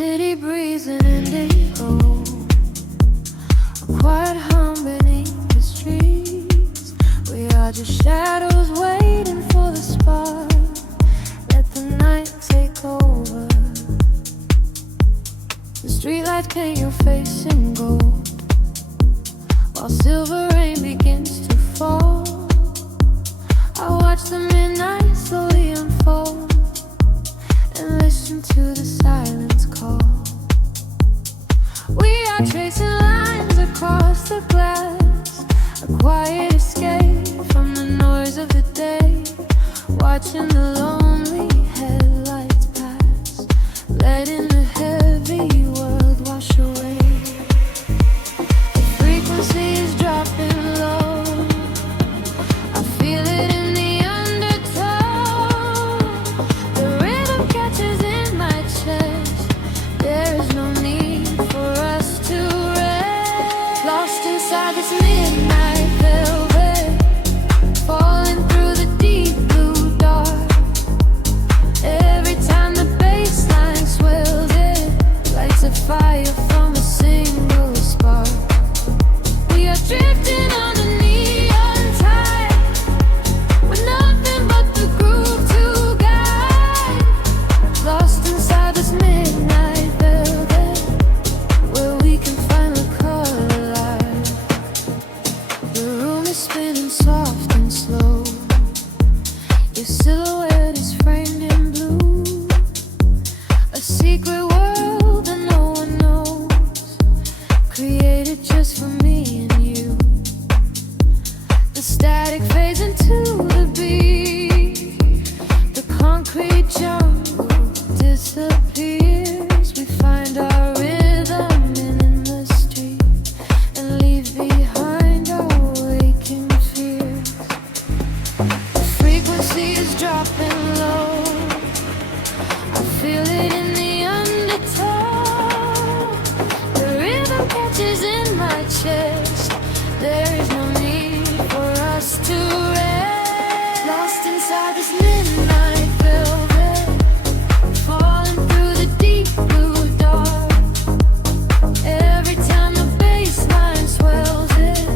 city breeze and indigo, a quiet hum beneath the streets. We are just shadows waiting for the spark. Let the night take over. The streetlights paint your face in gold, while silver rain begins to fall. I watch the midnight slowly unfold and listen to the silence call. We are tracing lines across the glass, a quiet escape from the noise of the day, watching the lonely headlights pass, letting the heavy world wash away. The frequency is dropping low, I feel it in the undertone. The rhythm catches in my chest, there is no need for us to rest. Lost inside this midnight velvet, falling through the deep blue dark. Every time the bass line swells, it lights a fire from a single spark. We are drifting on the neon tide, with nothing but the groove to guide. Lost inside this midnight velvet, where we can finally come alive. The room is spinning soft and slow, your silhouette is framed in blue, a secret world that no one knows, created just for me and you. The static fades into the beat, the concrete jungle disappears. We find our rhythm in the street and leave behind our waking fears. The frequency is dropping low, I feel it in the undertone. The rhythm catches in my chest, there is no need for us to rest. Lost inside this midnight velvet, falling through the deep blue dark. Every time the bass line swells, it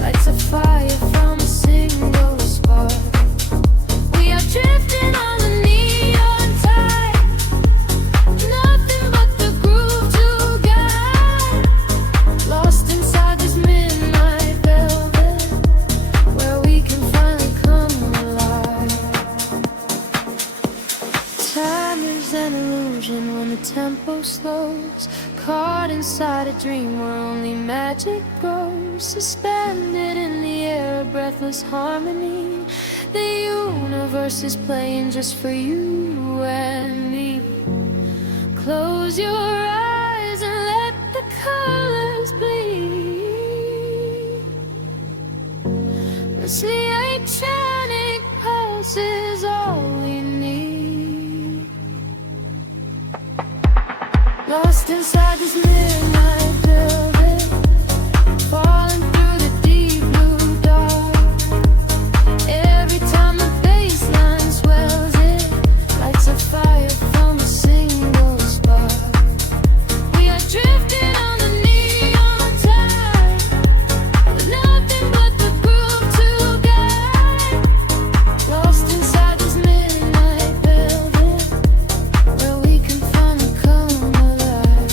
lights a fire from a single spark. We are drifting on the neon tide, nothing but the groove to guide. Lost inside this midnight velvet, where we can finally come alive. Time is an illusion when the tempo slows, caught inside a dream where only magic grows. Suspended in the air, a breathless harmony. The universe is playing just for you and me. Close your eyes and let the colors bleed. The oceanic pulse is all we need. Lost inside this midnight velvet, falling through the deep blue dark. Every time the bass line swells, it lights a fire from a single spark. We are drifting on the neon tide, with nothing but the groove to guide. Lost inside this midnight velvet, where we can finally come alive.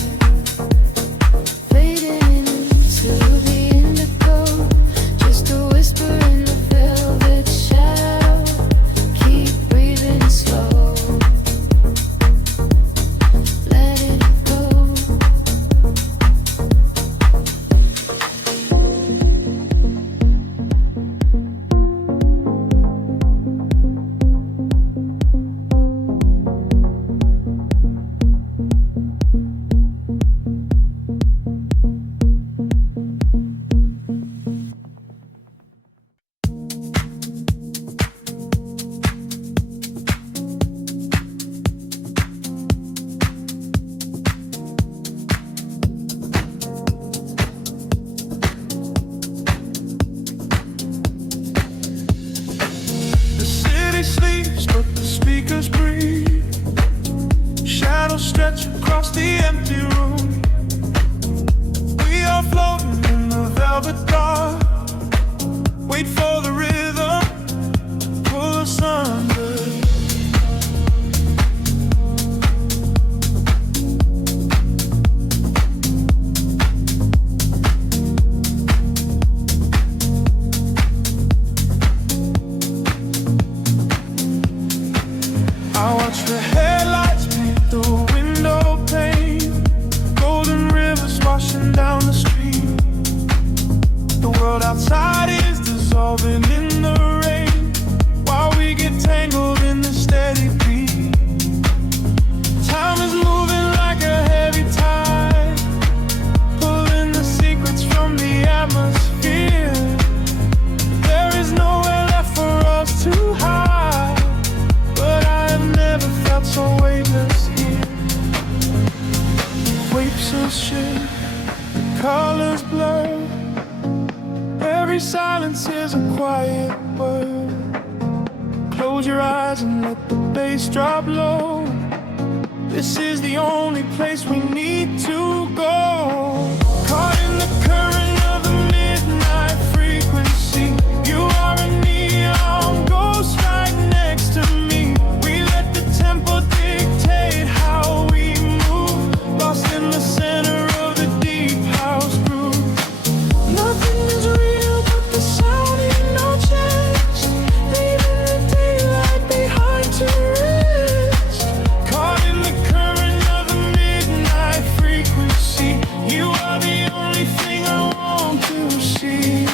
wait for the rhythm, pull us under. I watch the headlights paint the window pane, golden rivers washing down the street. The world outside is dissolving in the rain, while we get tangled in the steady beat. Time is moving like a heavy tide, pulling the secrets from the atmosphere. There is nowhere left for us to hide, but I have never felt so weightless here. Waves of shit, colors blur, every silence is a quiet word. Close your eyes and let the bass drop low. This is the only place we need to go. Caught in the current of the midnight frequency, you are a neon ghost right next to me. We let the tempo dictate how we move, lost in the center of the deep house groove. Nothing is real but the sound in our chest, leaving the daylight behind to rest. Caught in the current of the midnight frequency, you are the only thing I want to see.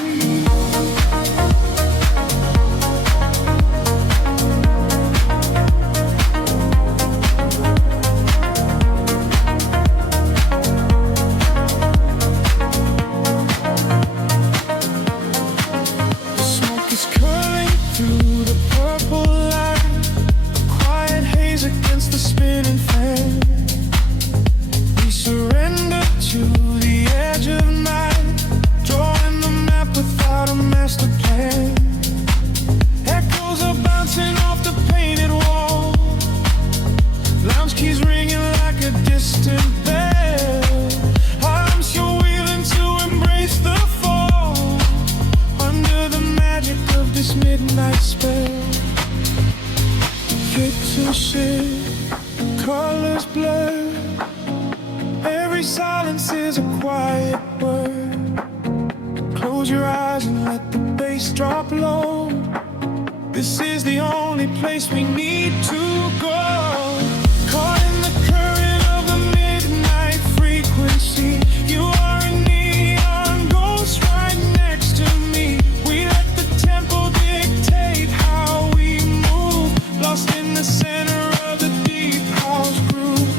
The smoke is curling through the purple light, a quiet haze against the spinning fan. We surrender to the edge of night, drawing the map without a master plan. Echoes are bouncing off the painted wall, lounge keys ringing like a distant bell. I'm still willing to embrace the fall, under the magic of this midnight spell. Picture shift, colors blur, every silence is a quiet word. Close your eyes and let the bass drop low. This is the only place we need to go. Caught in the current of the midnight frequency, you are a neon ghost right next to me. We let the tempo dictate how we move, lost in the center of the deep house groove.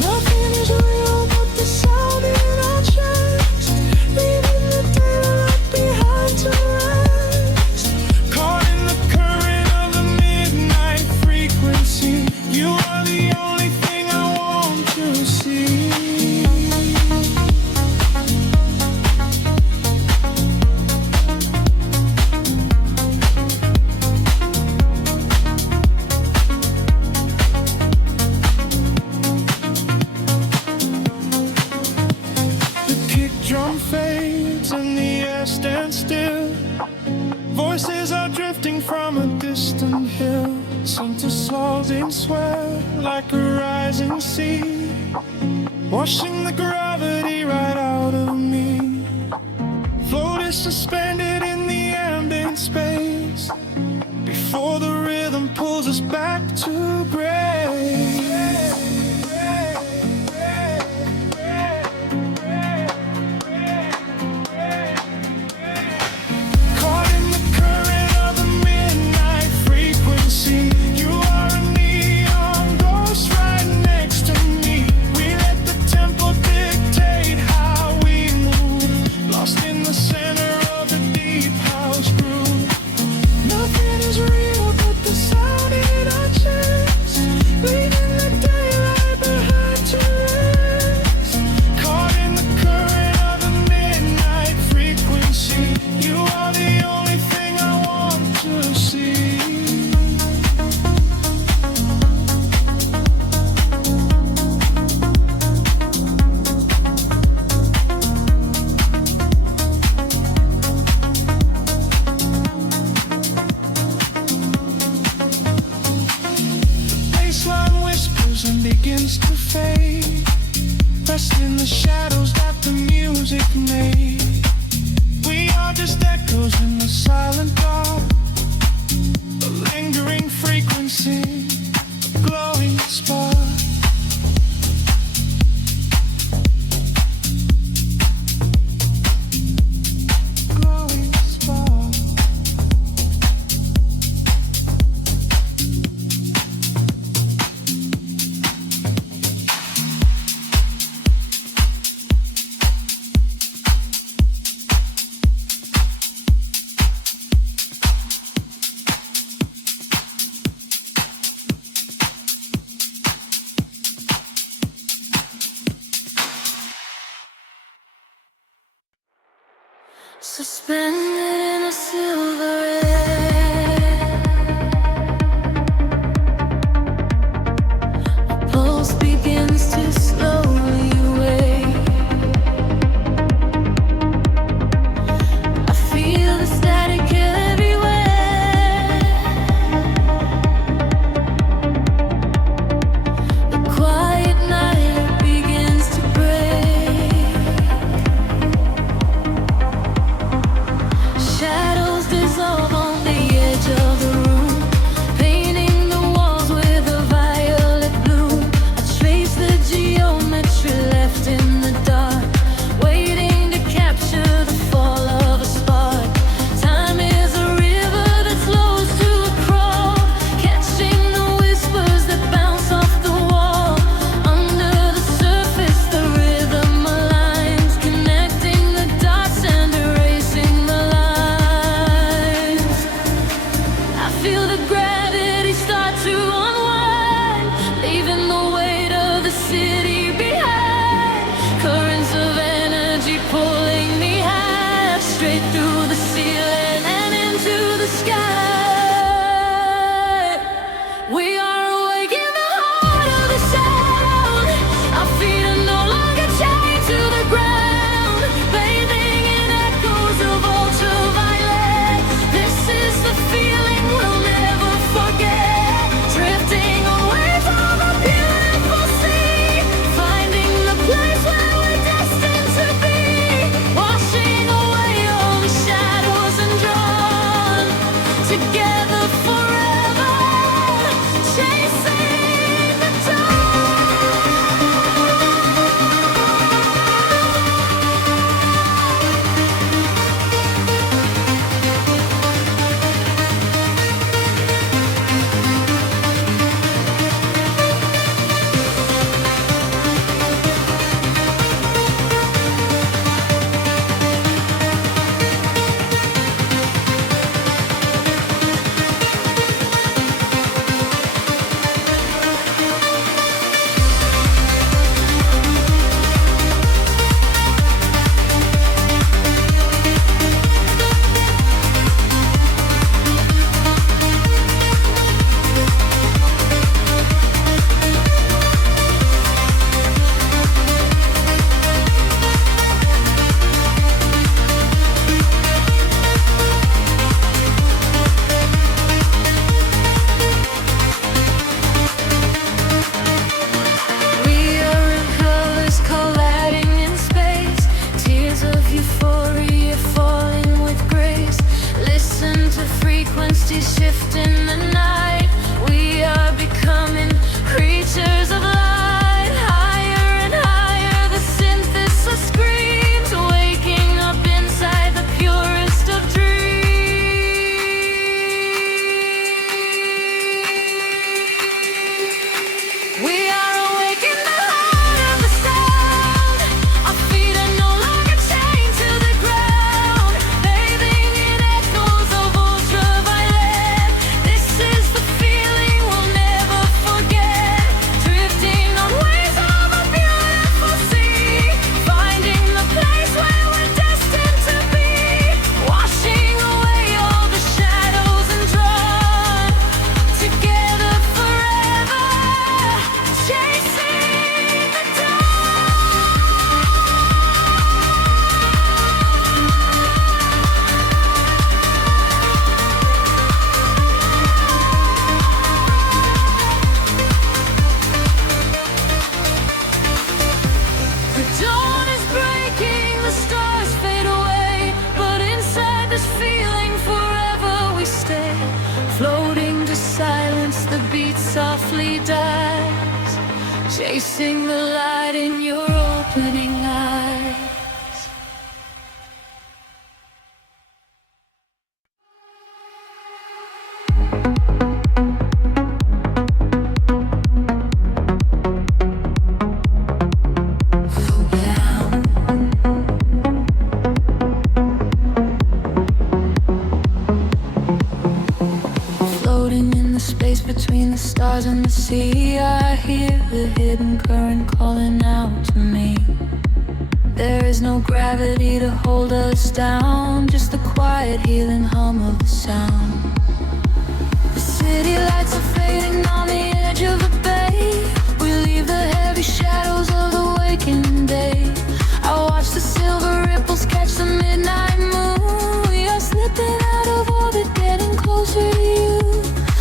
Nothing is real but the sound in our chest, leaving the daylight behind to rest. Caught in the current of the midnight frequency, you are the only thing I want to see. The kick drum fades and the air stands still. Voices are drifting from a distant hill, seem to slow in sweat like a rising sea, washing the gravity right out of me. Float is suspended in the ambient space, before the rhythm pulls us back to grace. Caught in the current of the midnight frequency, you are a neon ghost right next to me. We let the tempo dictate how we move, lost in the center of the deep house groove. Nothing is real but the sound in our chest, leaving the daylight behind to rest. Caught in the current of the midnight frequency, you are the only thing I want to see. lost in the shadows that the music made. We are just echoes in the silent dark, a lingering frequency, a glowing spark. Suspended in a silver air, my pulse begins to slowly wake. I feel the static everywhere. The quiet night begins to break. Shadows dissolve on the edge of the room, painting the walls with a violet bloom. I trace the geometry left in the dark, waiting to capture the fall of a spark. Time is a river that flows to a crawl, catching the whispers that bounce off the wall. Under the surface, the rhythm aligns, connecting the dots and erasing the lines. I feel the gravity start to unwind, leaving the weight of the city behind. Currents of energy pulling me high, straight through the ceiling and into the sky. We are awake in the heart of the sound. Our feet are no longer chained to the ground, bathing in echoes of ultraviolet. This is the feeling we'll never forget. Drifting away from a beautiful sea, finding the place where we're destined to be. Washing away all the shadows and drawn together forever, chasing the We are in colors colliding in space, tears of euphoria falling with grace. Listen to frequencies shift in the night. We are becoming creatures of light. Higher and higher, the synthesis screams, waking up inside the purest of dreams. We are awake in the heart of the sound. Our feet are no longer chained to the ground, bathing in echoes of ultraviolet. This is chasing the light in your opening eyes. Between the stars and the sea, I hear the hidden current calling out to me. There is no gravity to hold us down, just the quiet healing hum of the sound. The city lights are fading on the edge of the bay. We leave the heavy shadows of the waking day. I watch the silver ripples catch the midnight moon. We are slipping out of orbit, getting closer to you.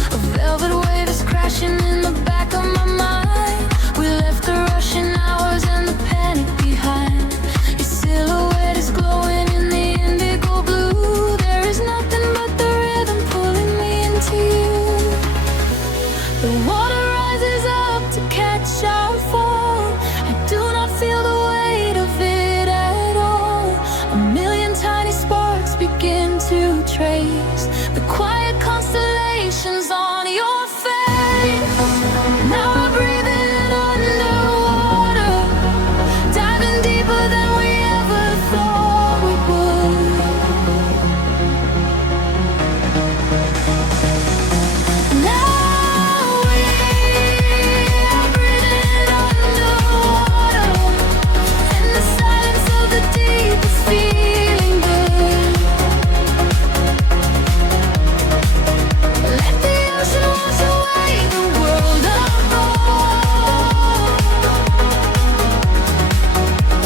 A velvet wave is crashing in the back of my mind. We left the rushing hours and the panic behind. Your silhouette is glowing in the indigo blue. There is nothing but the rhythm pulling me into you. The water rises up to catch our fall. I do not feel the weight of it at all. A million tiny sparks begin to trace the quiet constellations on your face. Now I'm breathing underwater, diving deeper than we ever thought we would. Now we are breathing underwater, in the silence of the deep is feeling good. Let the ocean wash away the world above.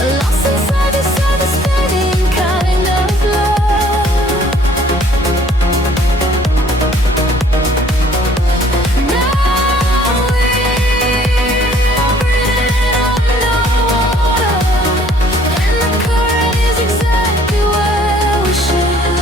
Lost inside this devastating kind of love. Now we are breathing underwater, and the current is exactly where we should.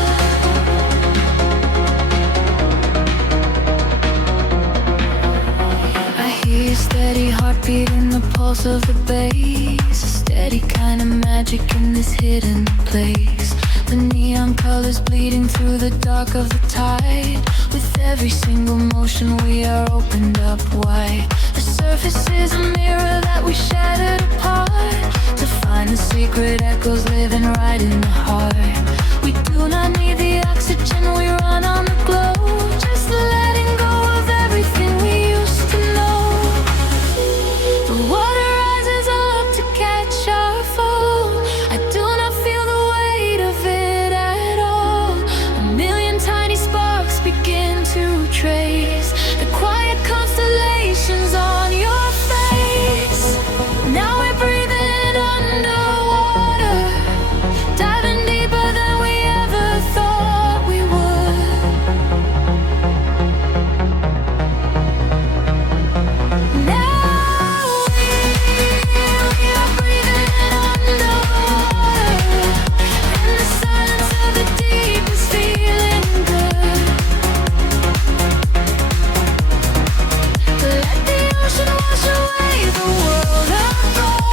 I hear your steady heartbeat in the pulse of the bass. A steady kind of magic in this hidden place. The neon colors bleeding through the dark of the tide. With every single motion we are opened up wide. The surface is a mirror that we shattered apart, to find the secret echoes living right in the heart. We do not need the oxygen, we run on the glow. Just letting go of everything we used to know. The water rises up to catch our fall. I do not feel the weight of it at all. A million tiny sparks begin to trace the quiet constellations on your face. Now we're breathing underwater, diving deeper than we ever thought we would. Now we are breathing underwater, in the silence of the deep is feeling good. Let the ocean wash away the world above.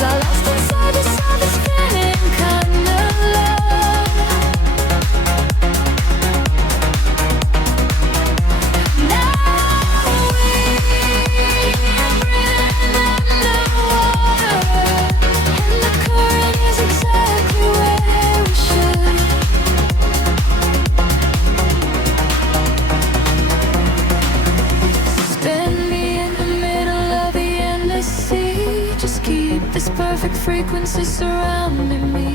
Lost inside this spinning kind of love. Now we are breathing underwater, and the current is exactly where we should. Spin me in the middle of the endless sea. Just keep this perfect frequency surrounding me.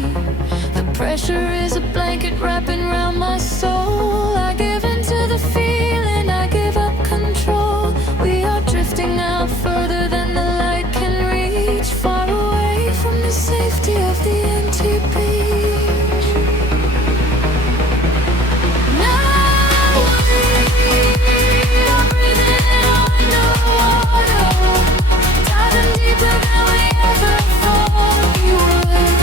The pressure is a blanket wrapping around my soul. I give into the feeling, I give up control. We are drifting out further than the light can reach, far away from the safety of the empty beach. Now we are breathing underwater, diving deeper than we ever thought we would.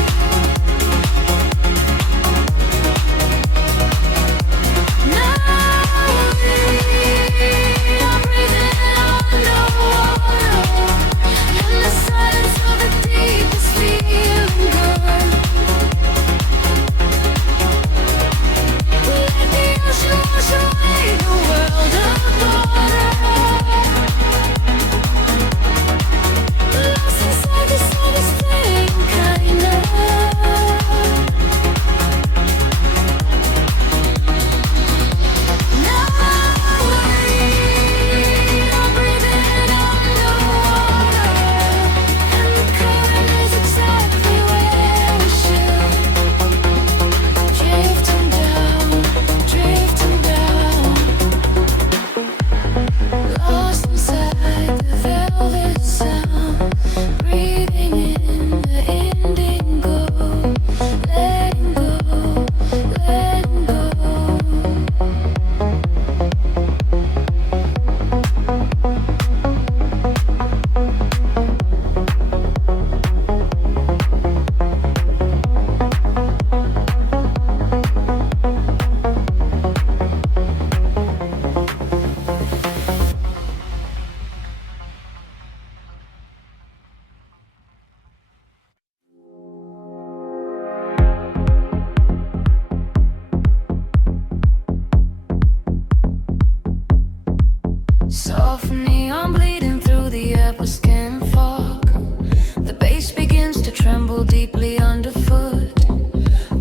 Soft neon bleeding through the upper skin fog. The bass begins to tremble deeply underfoot.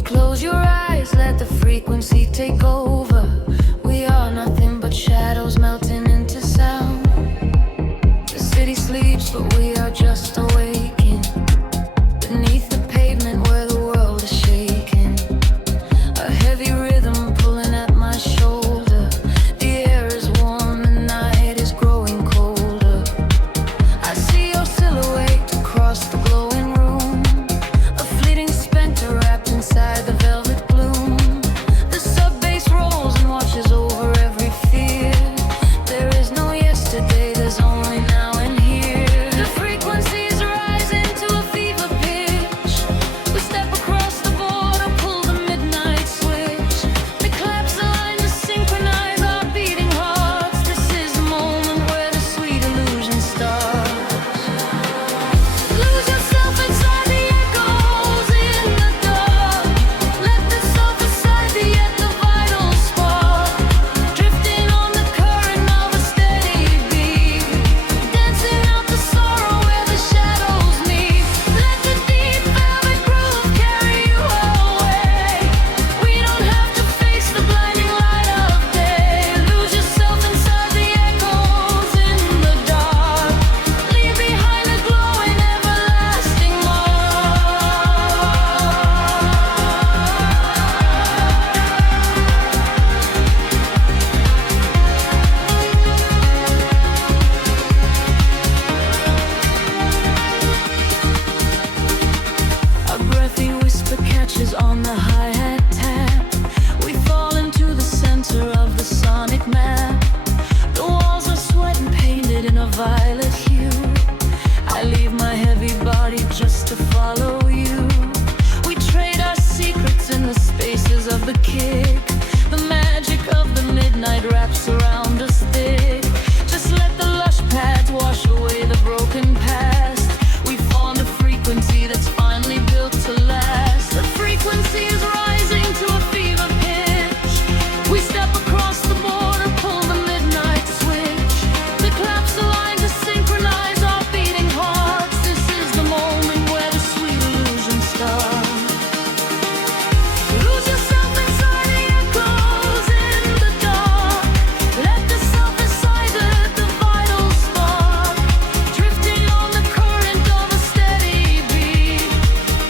Close your eyes, let the frequency take over. We are nothing but shadows melting into sound. The city sleeps, but we are just awaking beneath the pavement where the world is shaking. A heavy rhythm pulling at my shoulder. The air is warm, the night is growing colder. I see your silhouette across the glowing room, a fleeting specter wrapped inside the velvet gloom. The sub bass rolls and watches over every fear. There is no yesterday, there's only now and here. The frequency is rising to a fever pitch. We step across the border, pull the midnight switch. The claps align to synchronize our beating hearts. This is the moment where the sweet illusion starts. Lose yourself inside the echoes in the dark. Let the soft aside be at the vital spark. Drifting on the current of a steady beat. Dancing out the sorrow where the shadows meet. Let the deep velvet groove carry you away. We don't have to face the blinding light of day. Lose yourself inside the echoes in the dark. Leave behind a glowing everlasting A breathy whisper catches on the hi-hat tap. We fall into the center of the sonic map. The walls are sweat and painted in a violet hue. I leave my heavy body just to follow you. We trade our secrets in the spaces of the kick. The magic of the midnight wraps around us thick. Just let the lush pads wash away the broken past. We form a frequency that's finally built to last. The frequency is rising to a fever pitch. We step across the border, pull the midnight switch. The claps align to synchronize our beating hearts. This is the moment where the sweet illusion starts. Lose yourself inside the echoes in the dark. Let the self inside the vital spark. Drifting on the current of a steady beat.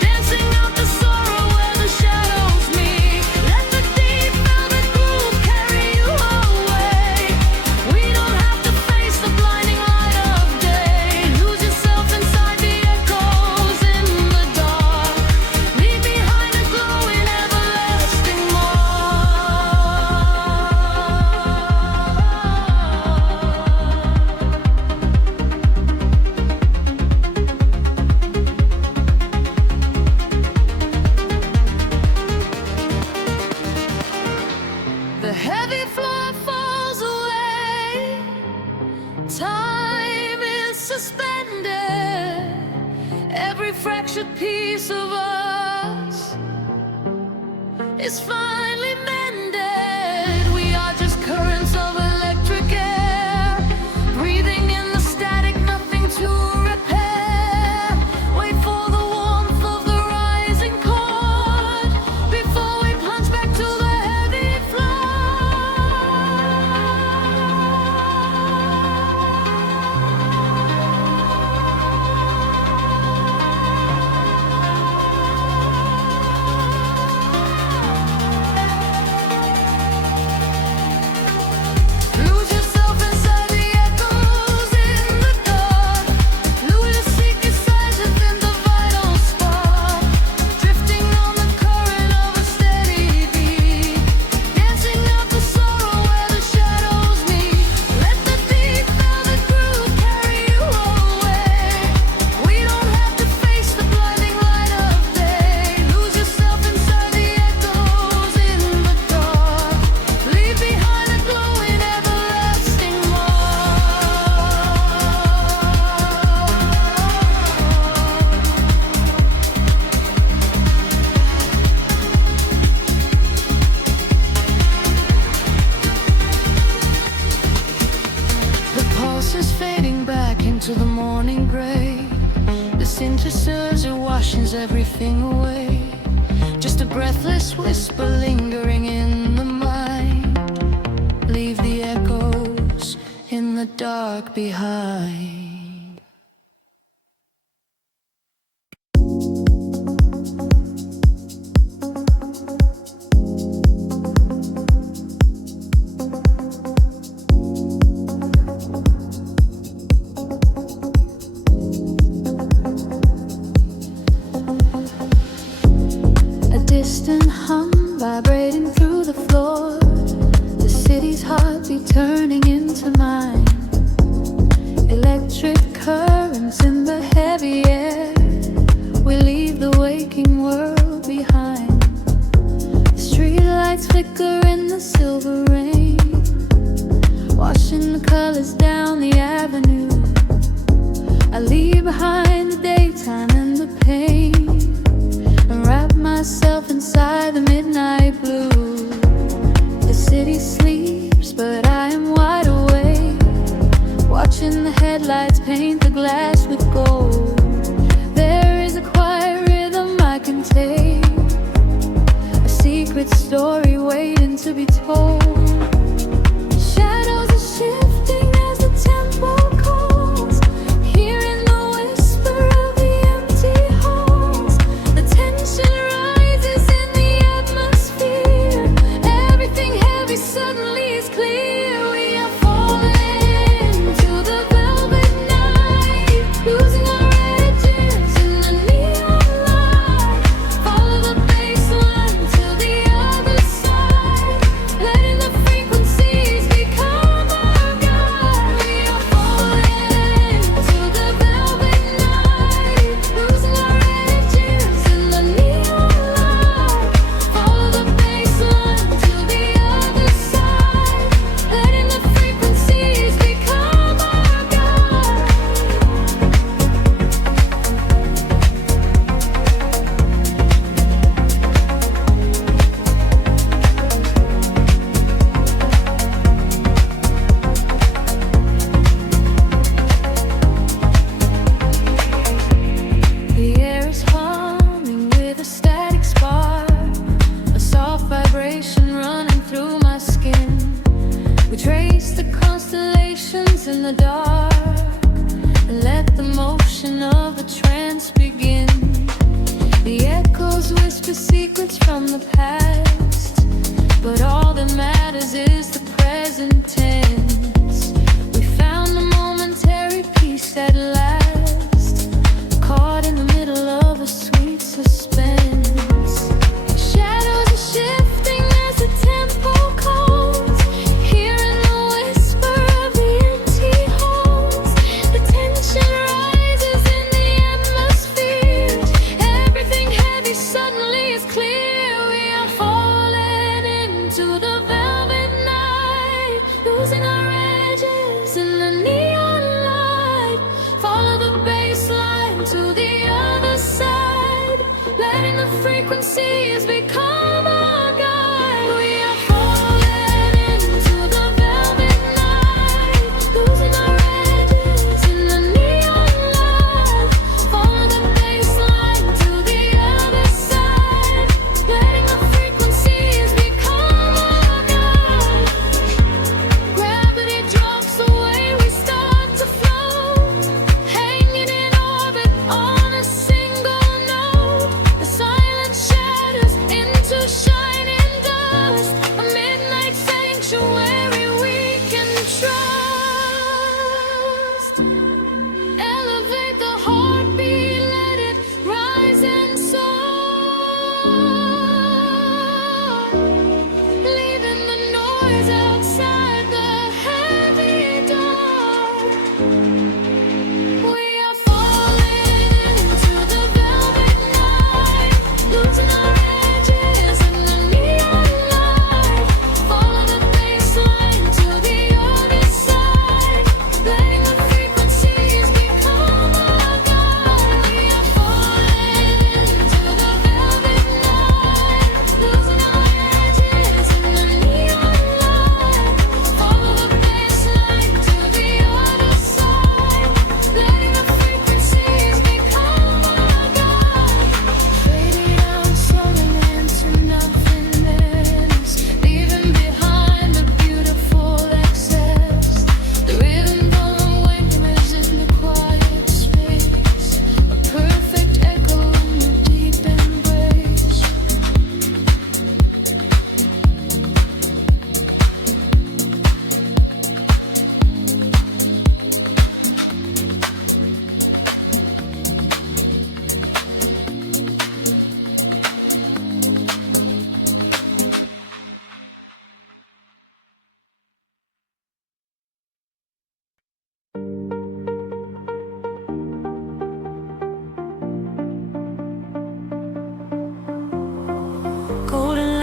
Dancing out the sorrow where the shadows meet. Let the deep velvet groove carry you away. We don't have to face the blinding light of day. Lose yourself inside the echoes in the dark. Leave behind a glowing everlasting mark. The heavy floor falls away. Time is suspended. Every fractured piece of us is finally mended. We are just currents of electric air, breathing in the static, nothing to repair. Wait for the warmth of the rising chord before we plunge back to the heavy floor. washes everything away. Just a breathless whisper lingering in the mind. Leave the echoes in the dark behind. Distant hum vibrating through the floor. The city's heartbeat turning into mine. Electric currents in the heavy air. We leave the waking world behind. The street lights flicker in the silver rain, washing the colors down the avenue. I leave behind the daytime and the pain, and wrap myself inside the midnight blue. The city sleeps, but I am wide awake, watching the headlights paint the glass with gold. There is a quiet rhythm I can take, a secret story waiting to be told. Shadows are shifting as the tempo calls, hearing the whisper of the empty halls. The tension rises in the atmosphere. Everything heavy suddenly is clear. We are falling to the velvet night, losing our edges in the neon light. Follow the bass line to the other side, letting the frequencies become our guide. We are falling to the velvet night, losing our edges in the neon light. Follow the bass line to the other side, letting the frequencies become our guide. The air is humming with a static spark, a soft vibration running through my skin. We trace the constellations in the dark and let the motion of the trance begin. The echoes whisper secrets from the past, but all that matters is the present tense. We found a momentary peace at last, caught in the middle of a sweet suspense. Shadows are shifting as the tempo calls, hearing the whisper of the empty halls. The tension rises in the atmosphere. Everything heavy suddenly is clear. We are falling into the velvet night, losing our edges in the neon light. Follow the bass line to the other side, letting the frequencies become our guide. We are falling into the velvet night, losing our edges in the neon light. Follow the bass line to the other side, letting the frequencies become our guide. Gravity drops away, we start to float, hanging in orbit on a single note. The silence shatters into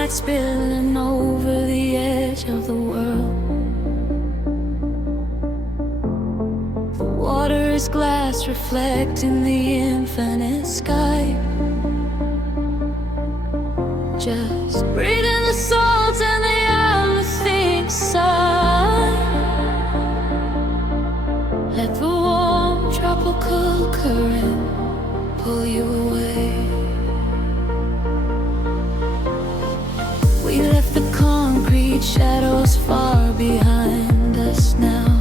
light spilling over the edge of the world. The water is glass reflecting the infinite sky. Just breathe in the salt and the uplifting sun. Let the warm tropical current pull you away. We left the concrete shadows far behind us now,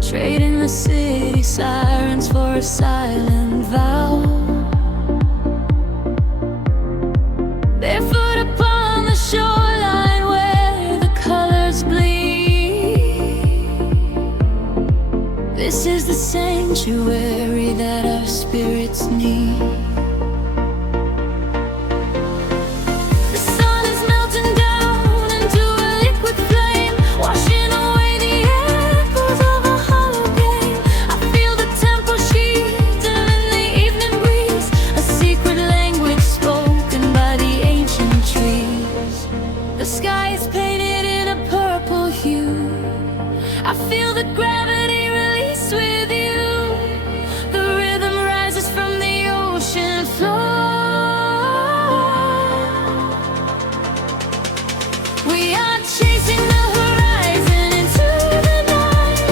trading the city sirens for a silent vow. Barefoot upon the shoreline where the colors bleed. This is the sanctuary that our spirits need. The sun is melting down into a liquid flame, washing away the echoes of a hollow game. I feel the temple sheathing in the evening breeze, a secret language spoken by the ancient trees. The sky is painted in a purple hue. I feel the gravity release with you. The rhythm rises from the ocean floor. We are chasing the horizon into the night,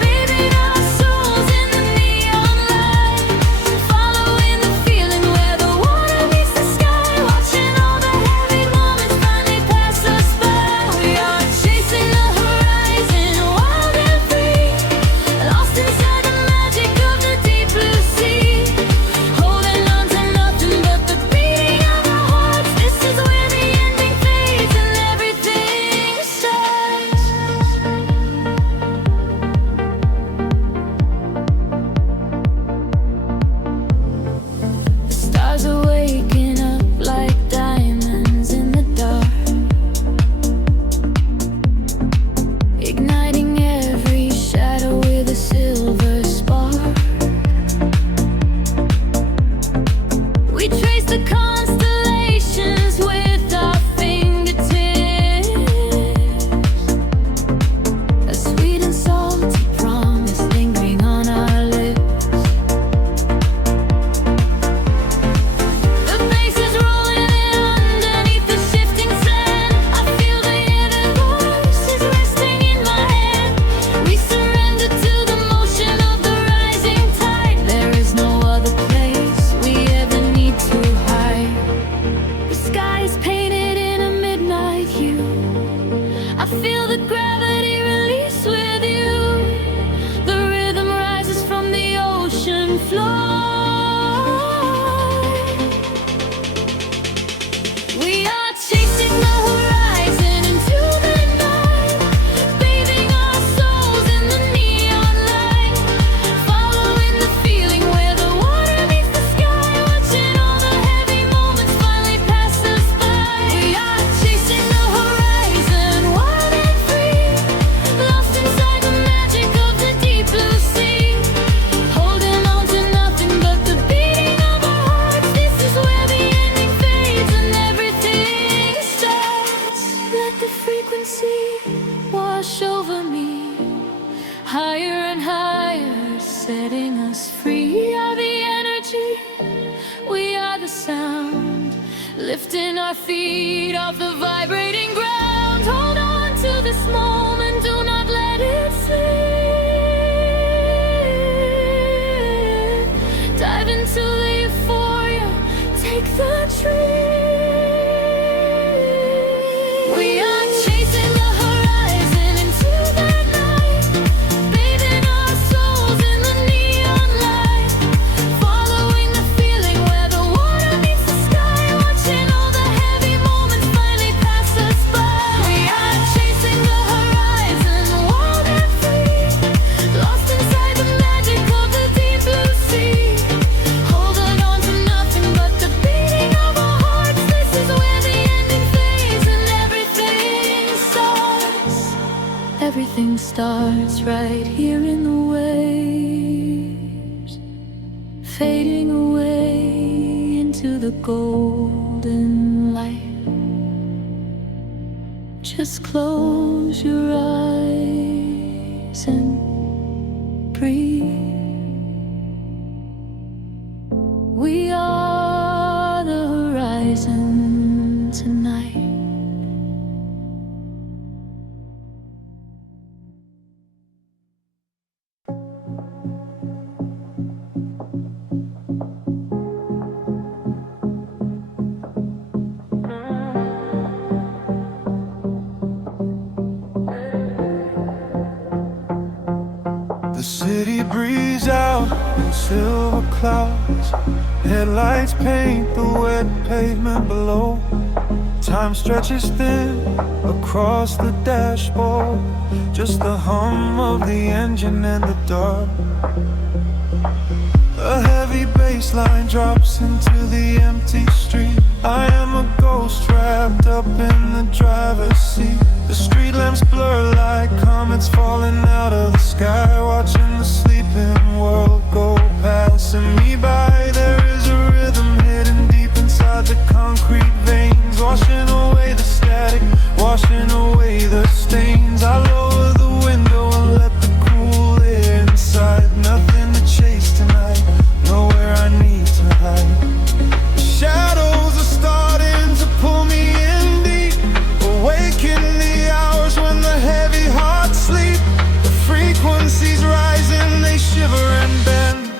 bathing our souls in the neon light, following the feeling where the water meets the sky, watching all the heavy moments finally pass us by. We are chasing the horizon, wild and free, lost inside the magic of the deep blue sea, holding on to nothing but the beating of our hearts. This is where the ending fades and everything starts. The stars are waking up like diamonds in the dark, igniting every shadow with a silver spark. We trace the constellations with our fingertips, a sweet and salty promise lingering on our lips. The bass is rolling in underneath the shifting sand. I feel the inner voices resting in my hand. We surrender to the motion of the rising tide. There is no other place we ever need to hide. The sky is painted in a midnight hue. I feel the gravity release with you. The rhythm rises from the ocean floor. We are chasing the horizon into the night, bathing our souls in the neon light, following the feeling where the water meets the sky, watching all the heavy moments finally pass us by. We are chasing the horizon, wild and free, lost inside the magic of the deep blue sea, holding on to nothing but the beating of our hearts. This is where the ending fades and everything starts. Let the frequency wash over me, higher and higher, setting us free. We are the energy, we are the sound, lifting our feet off the vibrating ground. Hold on to this moment, do not let it slip. Dive into the euphoria, take the trip. We are chasing the horizon into the night, bathing our souls in the neon light, following the feeling where the water meets the sky, watching all the heavy moments finally pass us by. We are chasing the horizon. golden light. Just close your eyes and breathe. We are the horizon tonight. The city breathes out in silver clouds. Headlights paint the wet pavement below. Time stretches thin across the dashboard. Just the hum of the engine and the dark. A heavy bass line drops into the empty street. I am a ghost wrapped up in the driver's seat. The street lamps blur like comets falling out of the sky, watching the sleeping world go passing me by. There is a rhythm hidden deep inside the concrete veins, washing away the static, washing away the stains. I lower the window and let the cool air inside. Nothing to chase tonight, nowhere I need to hide. Shadows are starting to pull me in deep, awaken the hours when the heavy hearts sleep. The frequencies rising, they shiver and bend.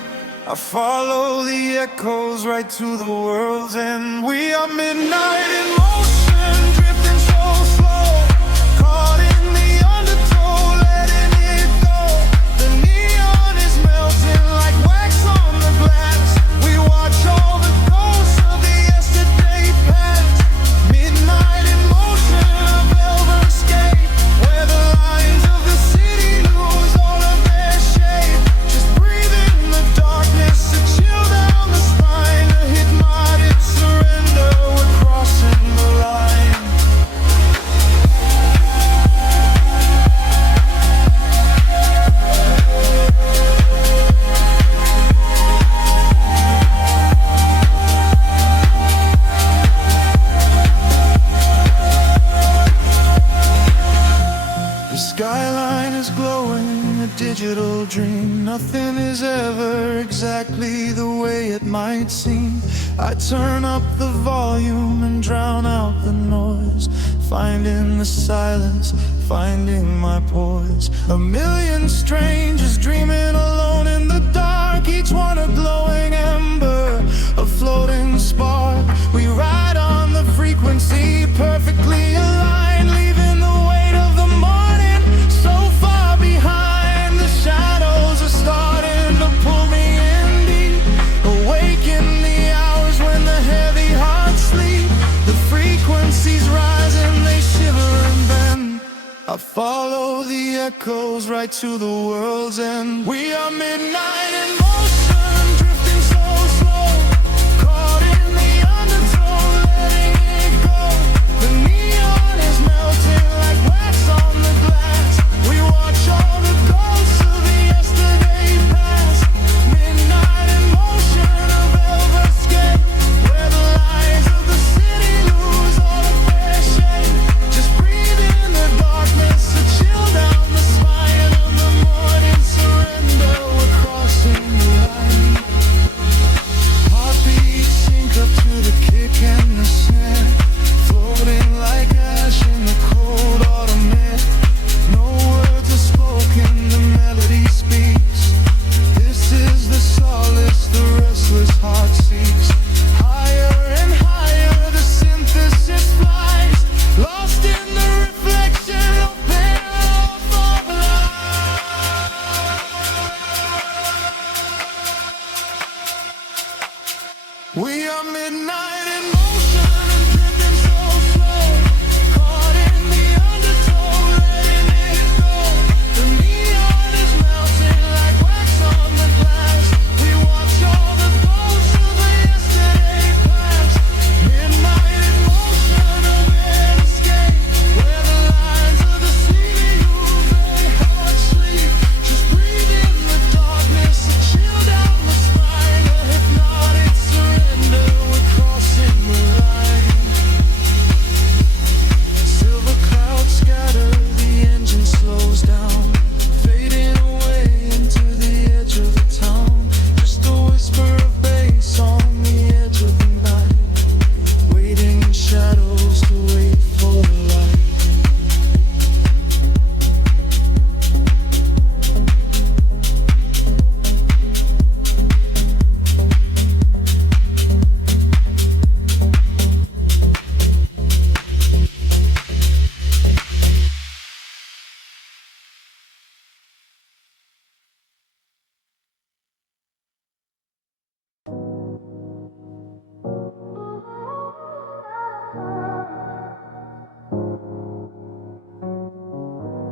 I follow the echoes right to the world's end. We are midnight in motion, drifting so slow, caught in the undertow, letting it go. The neon is melting like wax on the glass. We watch all the ghosts of the yesterday past. Midnight in motion, a velvet escape, where the lines of the city lose all of their shape. Just breathe in the darkness, a chill down the spine, a hypnotic surrender. We're crossing the line. The skyline is glowing, a digital dream. Nothing is ever exactly the way it might seem. I turn up the volume and drown out the noise, finding the silence, finding my poise. A million strangers dreaming alone in the dark, each one a glowing ember, a floating spark. We ride on the frequency, perfectly aligned, leaving the weight of the morning so far behind. The shadows are starting to pull me in deep, awaken the hours when the heavy hearts sleep. The frequencies rise and they shiver and bend. I follow the echoes right to the world's end. We are midnight in motion, drifting so slow, caught in the undertow, letting it go. The neon is melting like wax on the glass. We watch all the ghosts of the yesterday past. Midnight in motion, a velvet escape, where the lines of the city lose all of their shape. Just breathe in the darkness, a chill down the spine of the morning surrender. We're crossing shadows to wait for the light.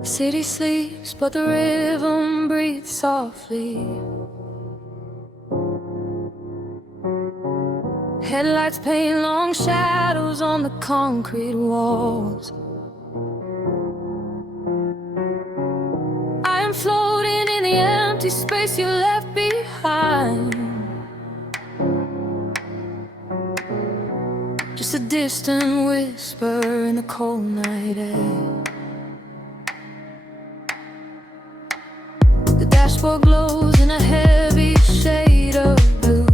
City sleeps, but the rhythm breathes softly. Headlights paint long shadows on the concrete walls. I am floating in the empty space you left behind. Just a distant whisper in the cold night air. The dashboard glows in a heavy shade of blue,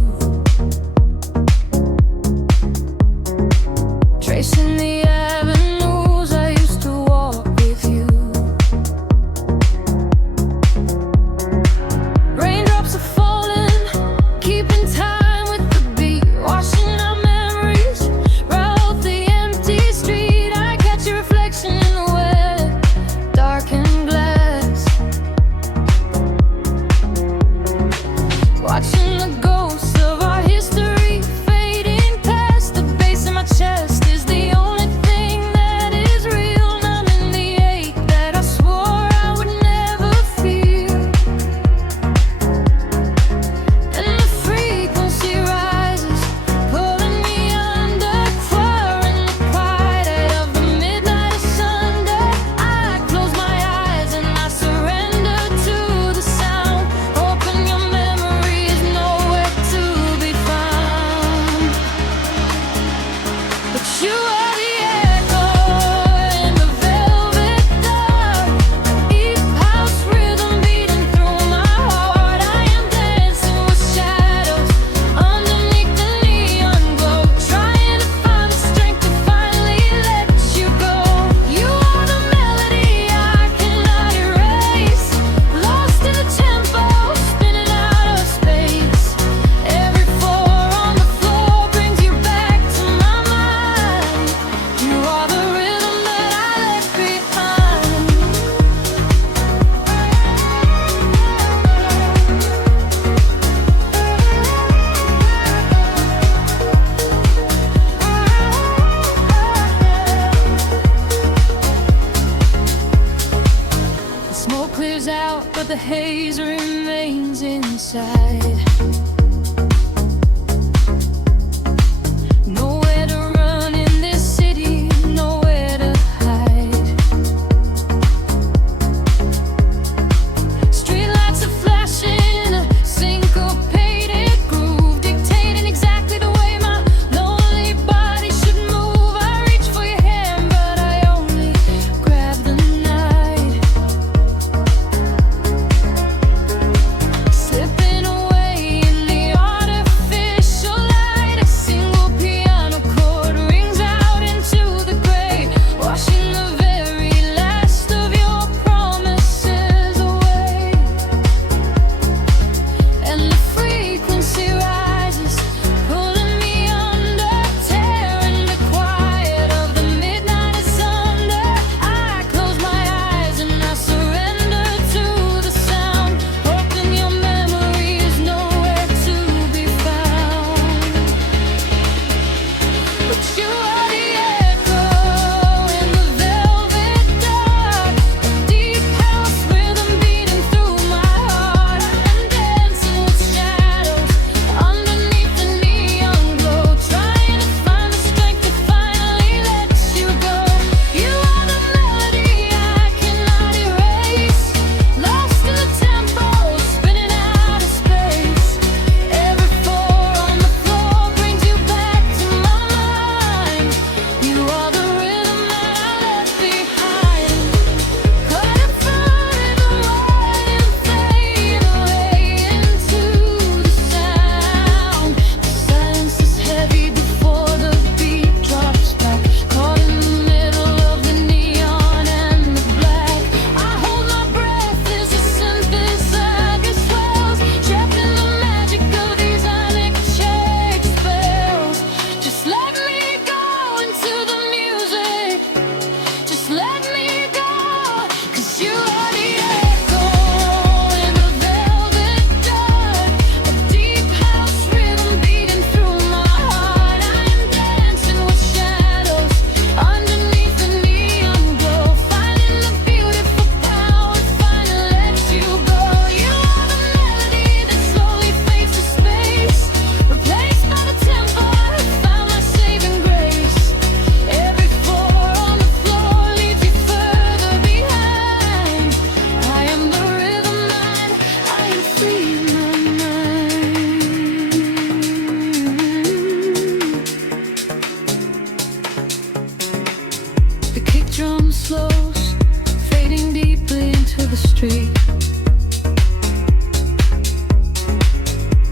tracing the avenues I used to walk with you. Raindrops are falling, keeping time with the beat, washing our memories right off the empty street. I catch your reflection in the wet, darkened glass, watching the ghosts of our history fading past. The bass in my chest is the only thing that is real, numbing the ache that I swore I would never feel. And the frequency rises, pulling me under, fire in the quiet of the midnight asunder. I close my eyes and I surrender to the sound, hoping your memory is nowhere to be found. But you are the echo in the velvet dark, deep house rhythm beating through my heart. I am dancing with shadows underneath the neon glow, trying to find the strength to finally let you go. You are the melody I cannot erase, lost in the tempo, spinning out of space. Every floor on the floor brings you back to my mind. You are the rhythm that I left behind. The smoke clears out, but the haze remains inside. Nowhere to run in this city, nowhere to hide. Streetlights are flashing, a syncopated groove, dictating exactly the way my lonely body should move. I reach for your hand, but I only grab the night, slipping away in the artificial light. A single piano chord rings out into the gray, washing the very last of your promises away. And the frequency rises, pulling me under, tearing the quiet of the midnight asunder. I close my eyes and I surrender to the sound, hoping your memory is nowhere to be found. But you are the echo in the velvet dark, a deep house rhythm beating through my heart. I'm dancing with shadows underneath the neon glow, trying to find the strength to finally let you go. You are the melody I cannot erase, lost in the tempo, spinning out of space. Every floor on the floor brings you back to my mind. The kick drum slows, fading deeply into the street.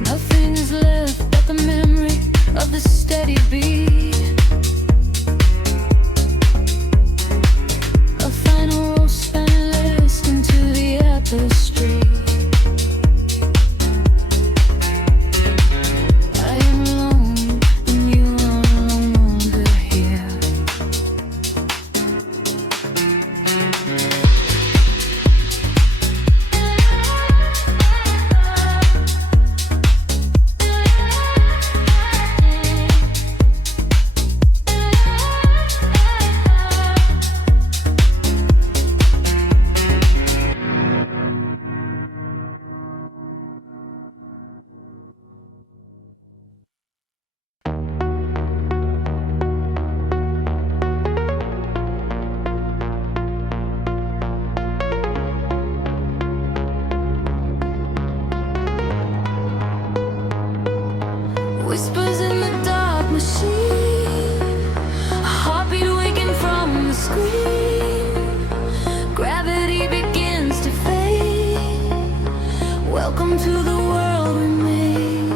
Nothing is left but the memory of the steady beat. A final roll spineless into the tapestry. I am alone and you are no longer here. Whispers in the dark machine, a heartbeat waking from the screen. Gravity begins to fade. Welcome to the world we made.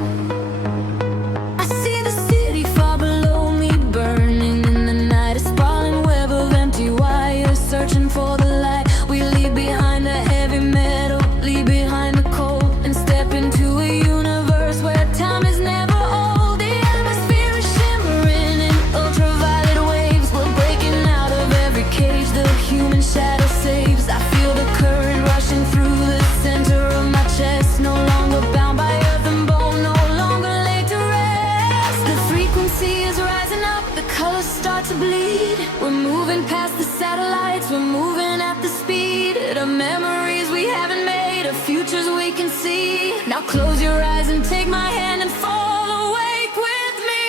I see the city far below me, burning in the night. A sprawling web of empty wires, searching for the light. We leave behind the heavy metal, leave behind the cold, and step into a universe where time is never old. The atmosphere is shimmering in ultraviolet waves. We're breaking out of every cage the human shadow saves. I feel the current rushing through the center of my chest. No longer bound by earth and bone, no longer laid to rest. The frequency is rising up, the colors start to bleed. We're moving past the satellites, we're moving at the speed of memories we haven't made, of futures we can see. Now close your eyes and take my hand and fall awake with me.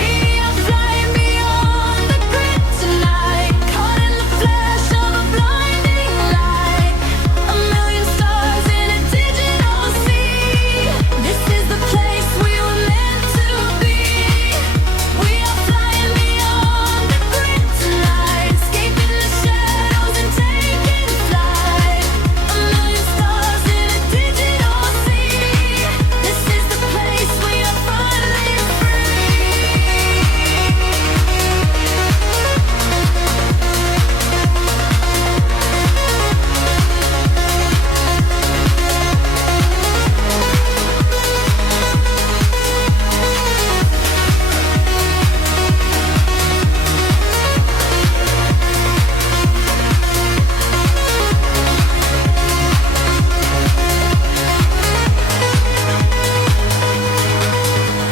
We are flying beyond the grid tonight, caught in the flash of a blinding light. A million stars in a digital sea. This is the place we were meant to be. We are flying beyond the grid tonight, escaping the shadows and taking flight. A million stars in a digital sea. This is the place we are finally free.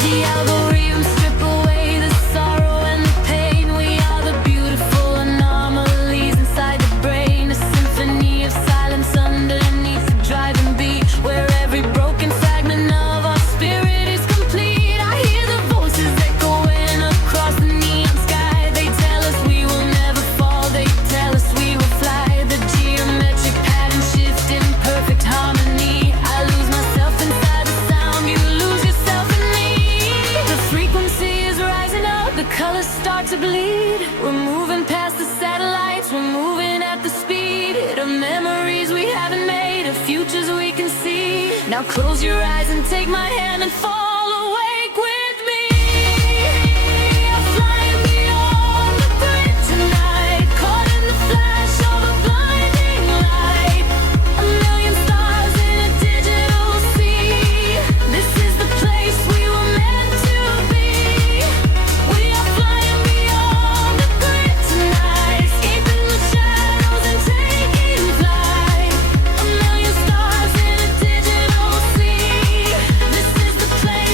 The algorithms strip away the sorrow and the pain. We are the beautiful anomalies inside the brain. A symphony of silence underneath the driving beat, where every broken fragment of our spirit is complete. I hear the voices echoing across the neon sky. They tell us we will never fall, they tell us we will fly. The geometric pattern shift in perfect harmony. I lose myself inside the sound, you lose yourself in me. The frequency is rising up, the colors start to bleed. We're moving past the satellites, we're moving at the speed of memories we haven't made, of futures we can see. Now close your eyes and take my hand and fall awake with me. We are flying beyond the grid tonight, caught in the flash of a blinding light. A million stars in a digital sea. This is the place we were meant to be. We are flying beyond the grid tonight, escaping the shadows and taking flight. A million stars in a digital sea. This is the place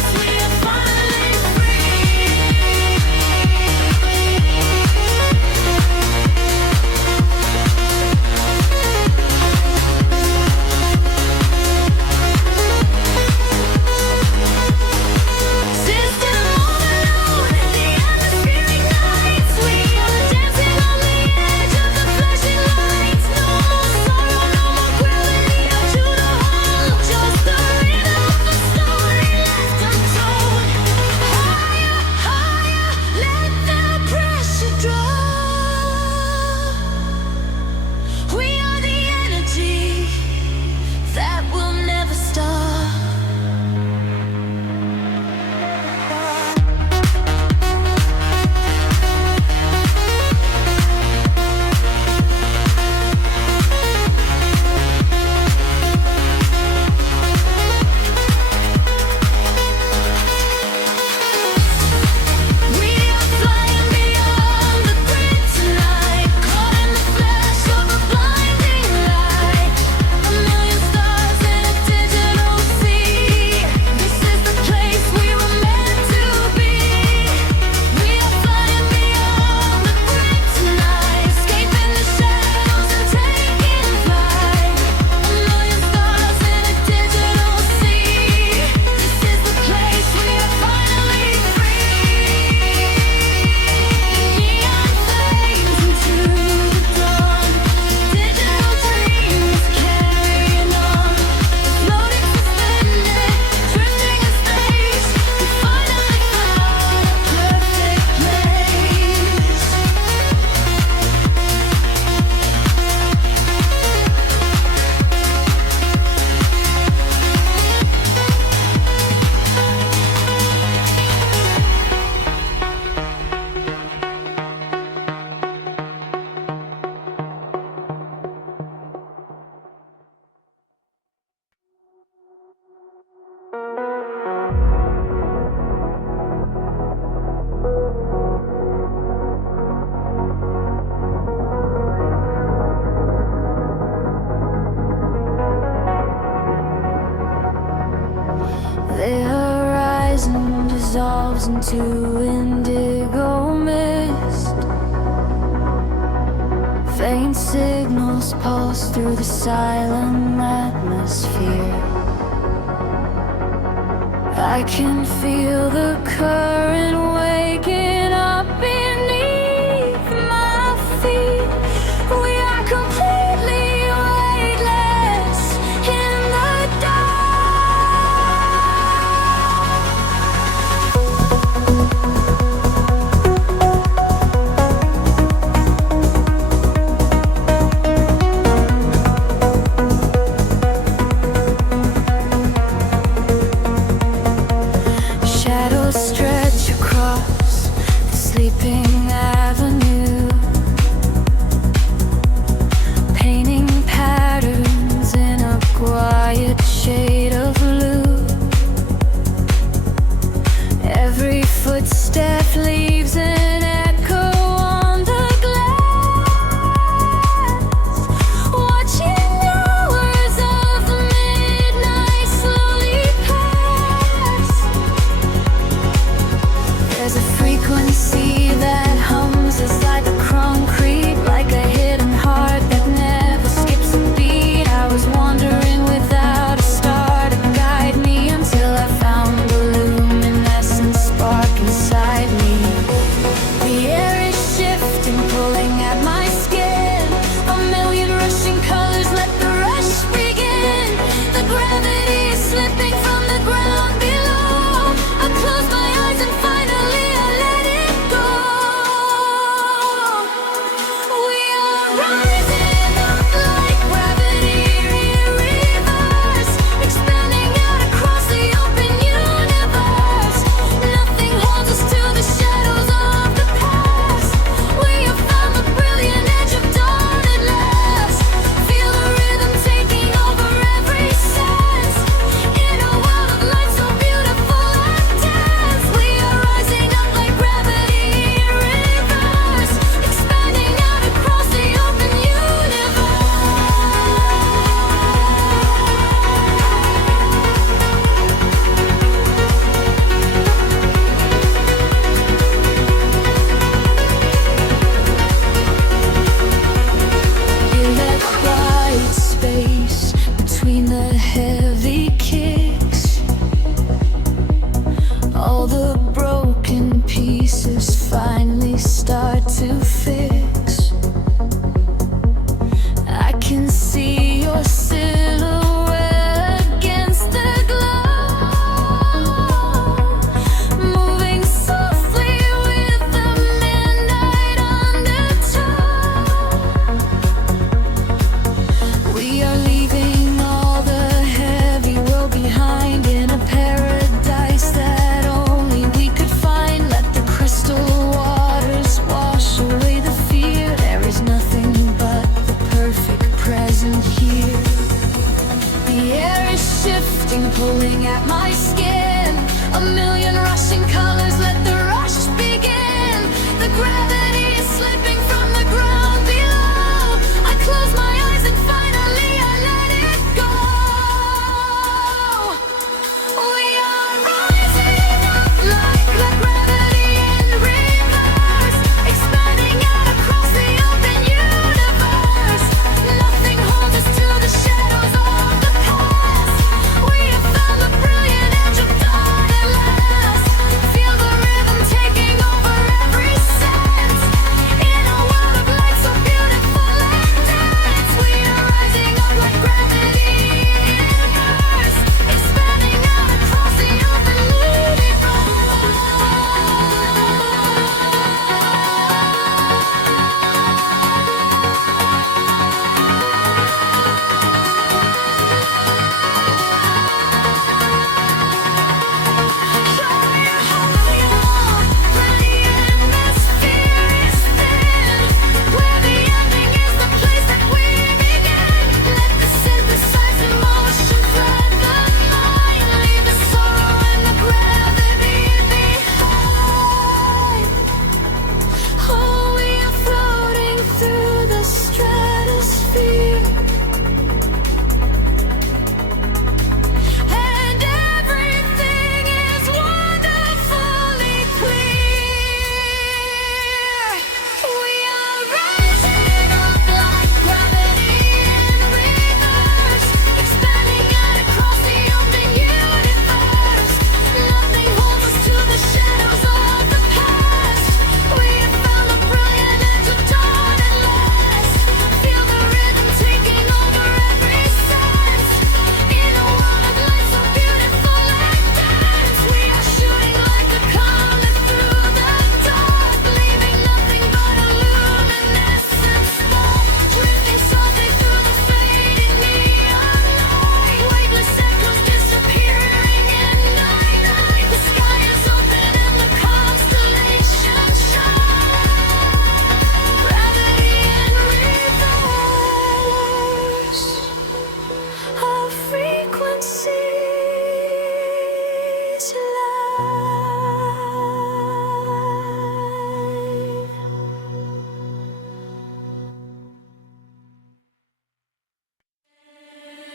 through the silent atmosphere. I can feel the current waking up beneath my feet. We are completely weightless in the shadows stretch across the sleeping avenue, painting patterns in a quiet shade of blue. Every footstep leaves an echo on the glass, watching hours of the midnight slowly pass. There's a frequency that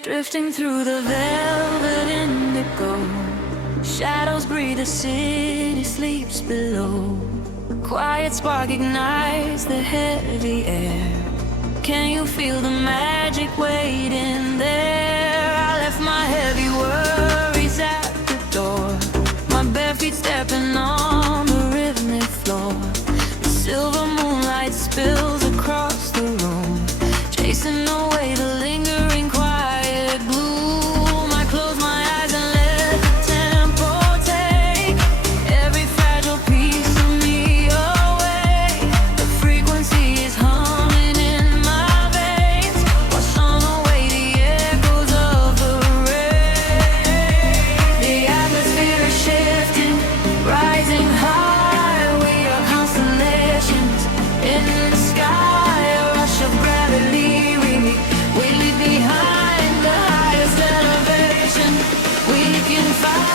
Drifting through the velvet indigo, shadows breathe, the city sleeps below. Quiet spark ignites the heavy air. Can you feel the magic waiting there? I left my heavy worries at the door, my bare feet stepping on the rhythmic floor. The silver moonlight spills across the room, chasing away the lingering quiet gloom. I close my eyes and let the tempo take every fragile piece of me away. The frequency is humming in my veins, washing away the echoes of the rain. The atmosphere is shifting, rising high. We are constellations in the sky, a rush of gravity. We leave behind the highest elevation we can find.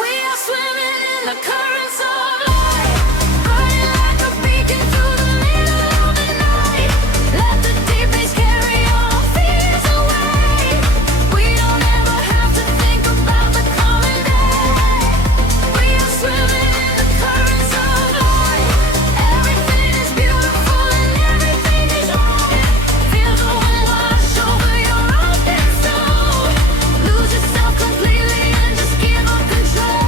We are swimming in the currents of light, burning like a beacon through the middle of the night. Let the deep bass carry our fears away. We don't ever have to think about the coming day. We are swimming in the currents of light. Everything is beautiful and everything is right. Feel the wind wash over your open soul. Lose yourself completely and just give up control.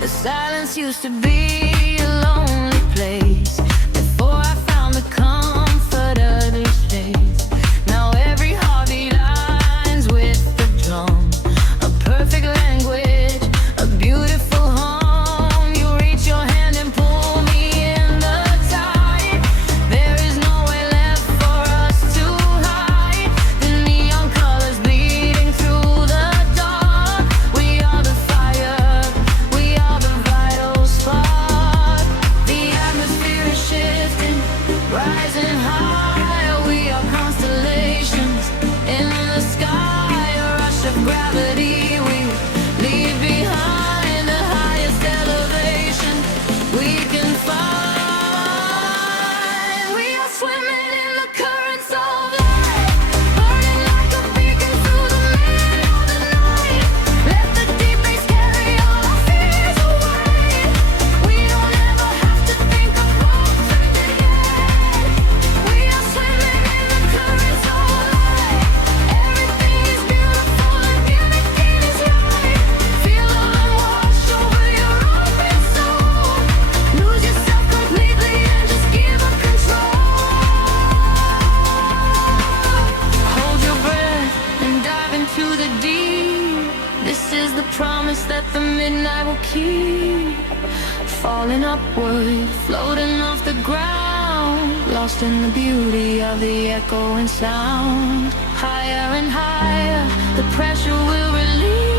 The silence used to be a lonely place before I found the comfort of this space. Now every heartbeat lines with the drum, a perfect language, a beautiful home. You reach your hand and pull me in the tide. There is nowhere left for us to hide. The neon colors bleeding through the dark. We are the fire, we are the vital spark. The atmosphere is shifting, rising high. We are constellations in the sky, a rush of gravity. We leave behind the highest elevation we can find. We are swimming in the currents of light, burning like a beacon through the middle of the night. Let the deep bass carry all our fears away. We don't ever have to think about the day. We are swimming in the currents of light. Everything is beautiful and everything is right. Feel the wind wash over your open soul. Lose yourself completely and just give up control. Hold your breath and dive into the deep. This is the promise that the midnight will keep. Falling upward, floating off the ground, lost in the beauty of the echoing sound. Higher and higher, the pressure will release.